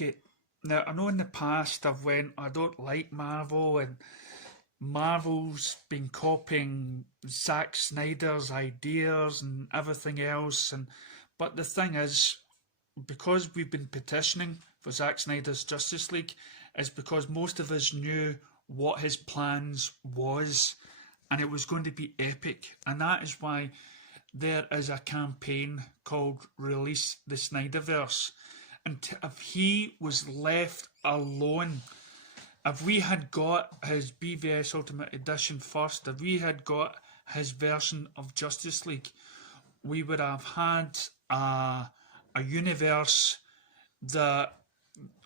Okay, now I know in the past I've went, I don't like Marvel, and Marvel's been copying Zack Snyder's ideas and everything else, and but the thing is, because we've been petitioning for Zack Snyder's Justice League, is because most of us knew what his plans was, and it was going to be epic, and that is why there is a campaign called Release the Snyderverse. And if he was left alone, if we had got his BVS Ultimate Edition first, if we had got his version of Justice League, we would have had a universe that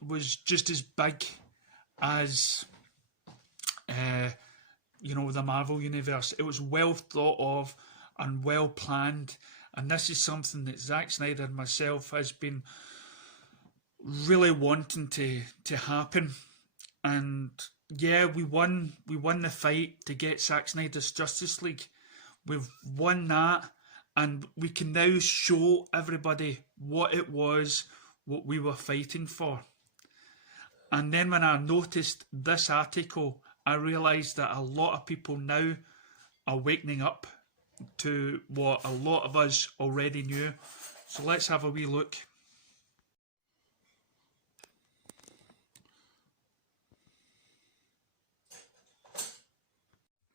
was just as big as the Marvel universe. It was well thought of and well planned, and this is something that Zack Snyder and myself has been really wanting to happen. And yeah, we won the fight to get Zack Snyder's Justice League. We've won that, and we can now show everybody what it was, what we were fighting for. And then when I noticed this article, I realised that a lot of people now are waking up to what a lot of us already knew. So let's have a wee look.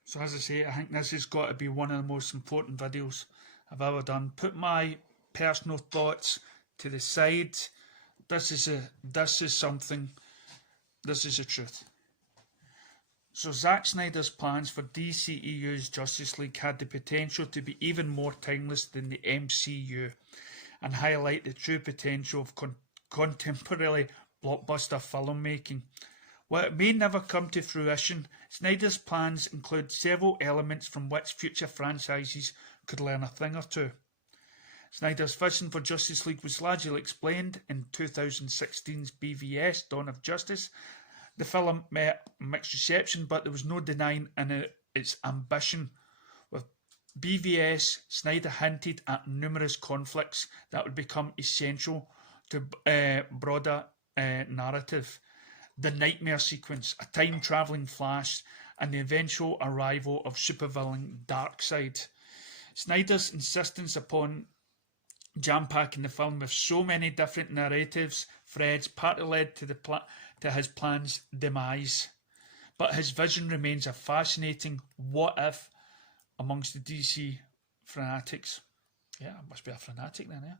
So as I say, I think this has got to be one of the most important videos I've ever done. Put my personal thoughts to the side. This is the truth. So Zack Snyder's plans for DCEU's Justice League had the potential to be even more timeless than the MCU and highlight the true potential of contemporary blockbuster filmmaking. While it may never come to fruition, Snyder's plans include several elements from which future franchises could learn a thing or two. Snyder's vision for Justice League was largely explained in 2016's BVS Dawn of Justice. The film met mixed reception, but there was no denying its ambition. With BVS, Snyder hinted at numerous conflicts that would become essential to broader narrative. The nightmare sequence, a time-travelling Flash, and the eventual arrival of supervillain Darkseid. Snyder's insistence upon jam-packing the film with so many different narratives threads partly led to his plan's demise. But his vision remains a fascinating what-if amongst the DC fanatics. Yeah, I must be a fanatic then, yeah.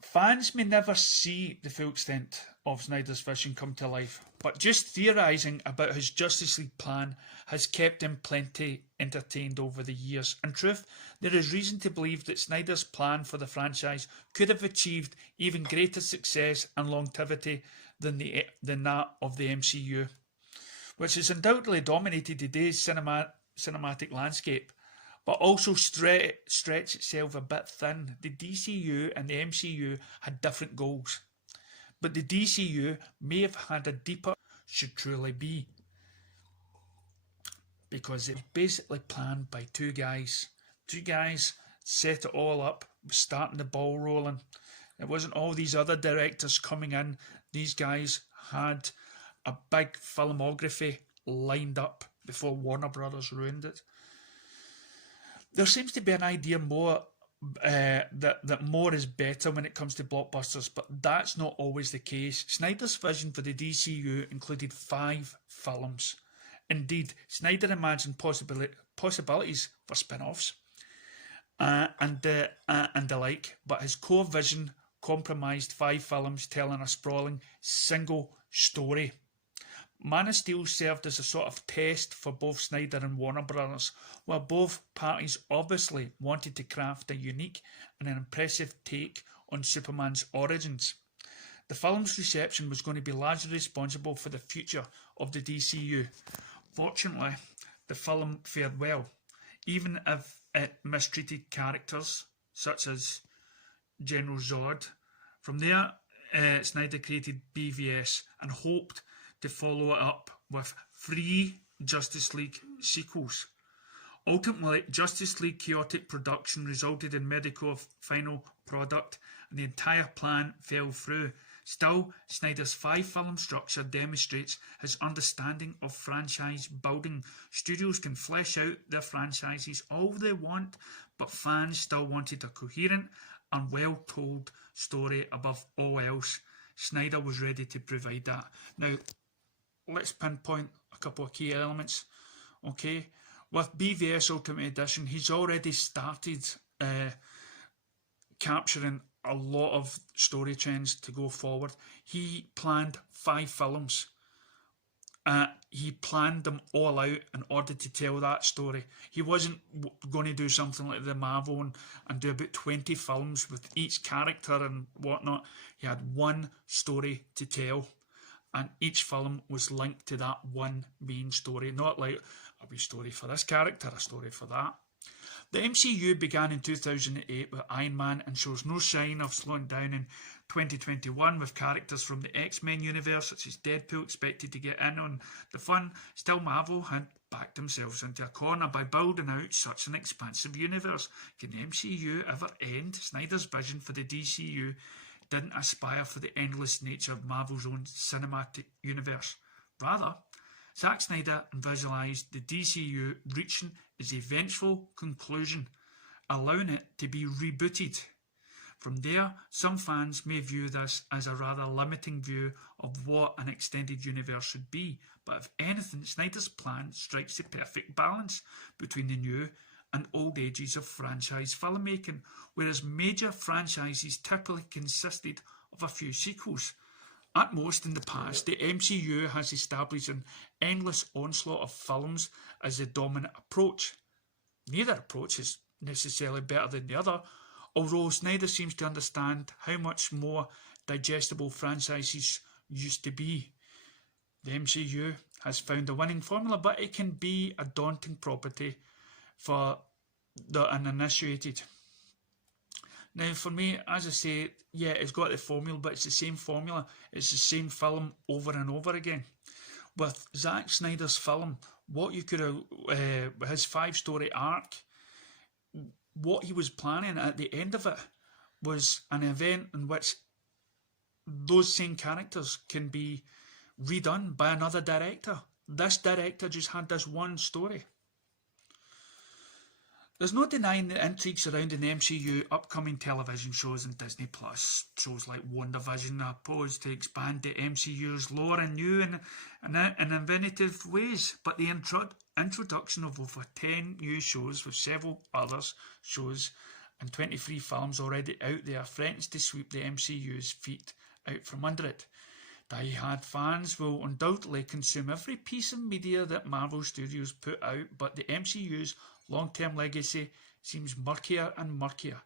Fans may never see the full extent of Snyder's vision come to life, but just theorising about his Justice League plan has kept him plenty entertained over the years. In truth, there is reason to believe that Snyder's plan for the franchise could have achieved even greater success and longevity than that of the MCU, which has undoubtedly dominated today's cinematic landscape, but also stretch itself a bit thin. The DCU and the MCU had different goals, but the DCU may have had a deeper, should truly be, because it was basically planned by two guys. Two guys set it all up, starting the ball rolling. It wasn't all these other directors coming in. These guys had a big filmography lined up before Warner Brothers ruined it. There seems to be an idea more that more is better when it comes to blockbusters, but that's not always the case. Snyder's vision for the DCU included 5 films. Indeed, Snyder imagined possibilities for spin-offs and the like, but his core vision comprised 5 films telling a sprawling single story. Man of Steel served as a sort of test for both Snyder and Warner Brothers, while both parties obviously wanted to craft a unique and an impressive take on Superman's origins. The film's reception was going to be largely responsible for the future of the DCU. Fortunately, the film fared well, even if it mistreated characters such as General Zod. From there, Snyder created BVS and hoped to follow it up with 3 Justice League sequels. Ultimately, Justice League chaotic production resulted in mediocre final product, and the entire plan fell through. Still, Snyder's 5-film structure demonstrates his understanding of franchise building. Studios can flesh out their franchises all they want, but fans still wanted a coherent and well-told story above all else. Snyder was ready to provide that. Now, let's pinpoint a couple of key elements. Okay, with BVS Ultimate Edition, he's already started capturing a lot of story trends to go forward. He planned 5 films. He planned them all out in order to tell that story. He wasn't going to do something like the Marvel and do about 20 films with each character and whatnot. He had one story to tell, and each film was linked to that one main story, not like a wee story for this character, a story for that. The MCU began in 2008 with Iron Man and shows no sign of slowing down in 2021 with characters from the X-Men universe such as Deadpool expected to get in on the fun. Still, Marvel had backed themselves into a corner by building out such an expansive universe. Can the MCU ever end? Snyder's vision for the DCU didn't aspire for the endless nature of Marvel's own cinematic universe. Rather, Zack Snyder visualised the DCU reaching its eventual conclusion, allowing it to be rebooted. From there, some fans may view this as a rather limiting view of what an extended universe should be, but if anything, Snyder's plan strikes the perfect balance between the new and old ages of franchise filmmaking, whereas major franchises typically consisted of a few sequels. At most in the past, the MCU has established an endless onslaught of films as the dominant approach. Neither approach is necessarily better than the other, although Snyder seems to understand how much more digestible franchises used to be. The MCU has found a winning formula, but it can be a daunting property for the uninitiated. Now, for me, as I say, yeah, it's got the formula, but it's the same formula. It's the same film over and over again. With Zack Snyder's film, what you could have, his 5-story arc, what he was planning at the end of it was an event in which those same characters can be redone by another director. This director just had this one story. There's no denying the intrigue surrounding the MCU upcoming television shows and Disney Plus. Shows like WandaVision are posed to expand the MCU's lore in new and inventive ways, but the introduction of over 10 new shows with several others shows and 23 films already out there threatens to sweep the MCU's feet out from under it. Die-hard fans will undoubtedly consume every piece of media that Marvel Studios put out, but the MCU's long-term legacy seems murkier and murkier.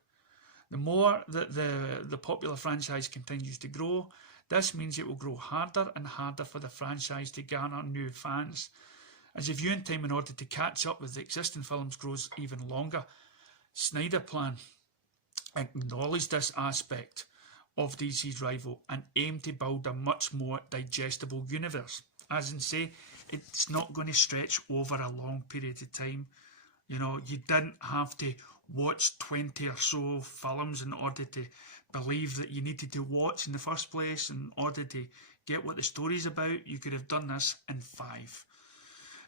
The more that the popular franchise continues to grow, this means it will grow harder and harder for the franchise to garner new fans. As the viewing time in order to catch up with the existing films grows even longer, Snyder plan acknowledged this aspect of DC's rival and aimed to build a much more digestible universe. As in say, it's not going to stretch over a long period of time. You know, you didn't have to watch 20 or so films in order to believe that you needed to watch in the first place in order to get what the story's about. You could have done this in 5.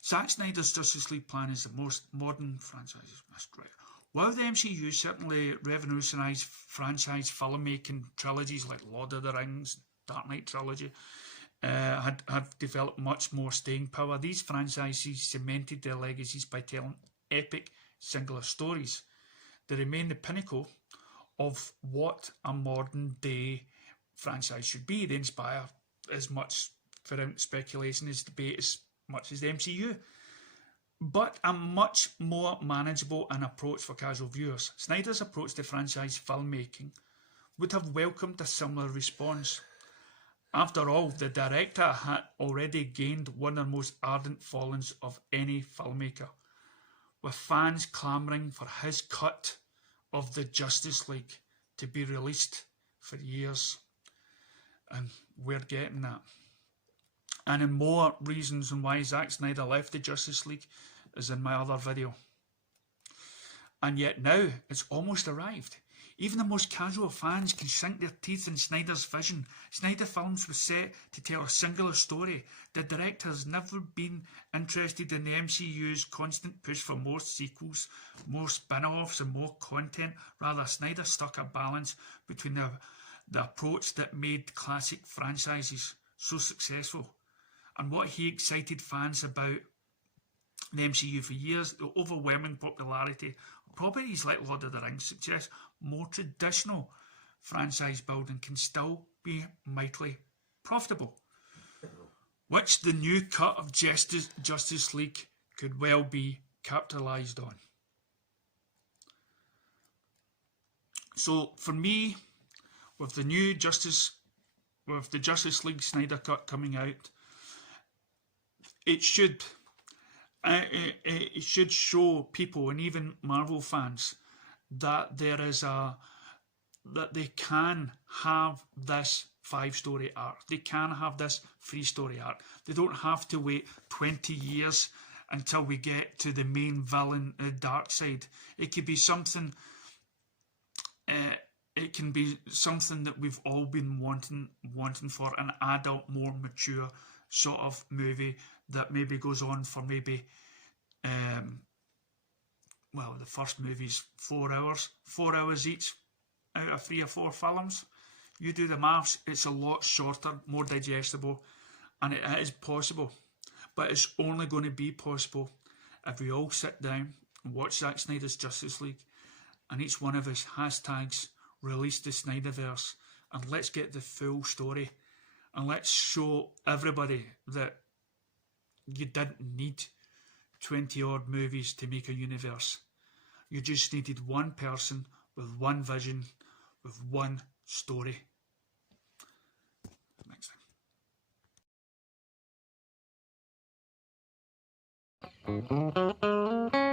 Zack Snyder's Justice League plan is the most modern franchise. That's great. While the MCU certainly revolutionised franchise filmmaking, trilogies like Lord of the Rings, Dark Knight trilogy, had developed much more staying power. These franchises cemented their legacies by telling epic singular stories. They remain the pinnacle of what a modern day franchise should be. They inspire as much for speculation as debate as much as the MCU, but a much more manageable an approach for casual viewers. Snyder's approach to franchise filmmaking would have welcomed a similar response. After all, the director had already gained one of the most ardent followings of any filmmaker, with fans clamouring for his cut of the Justice League to be released for years. And we're getting that. And in more reasons on why Zack Snyder left the Justice League is in my other video. And yet now it's almost arrived. Even the most casual fans can sink their teeth in Snyder's vision. Snyder Films was set to tell a singular story. The director has never been interested in the MCU's constant push for more sequels, more spin-offs and more content. Rather, Snyder struck a balance between the approach that made classic franchises so successful and what he excited fans about the MCU for years. The overwhelming popularity of properties like Lord of the Rings suggests more traditional franchise building can still be mightily profitable, which the new cut of Justice League could well be capitalised on. So for me, with the new Justice League Snyder cut coming out, it should show people and even Marvel fans that that they can have this 5-story arc. They can have this 3-story arc. They don't have to wait 20 years until we get to the main villain, the dark side. It could be something. It can be something that we've all been wanting for, an adult, more mature sort of movie that maybe goes on for maybe, the first movie's 4 hours each out of 3 or 4 films. You do the maths, it's a lot shorter, more digestible, and it is possible. But it's only going to be possible if we all sit down and watch Zack Snyder's Justice League, and each one of us hashtags release the Snyderverse, and let's get the full story, and let's show everybody that you didn't need 20 odd movies to make a universe. You just needed one person with one vision, with one story. Next time.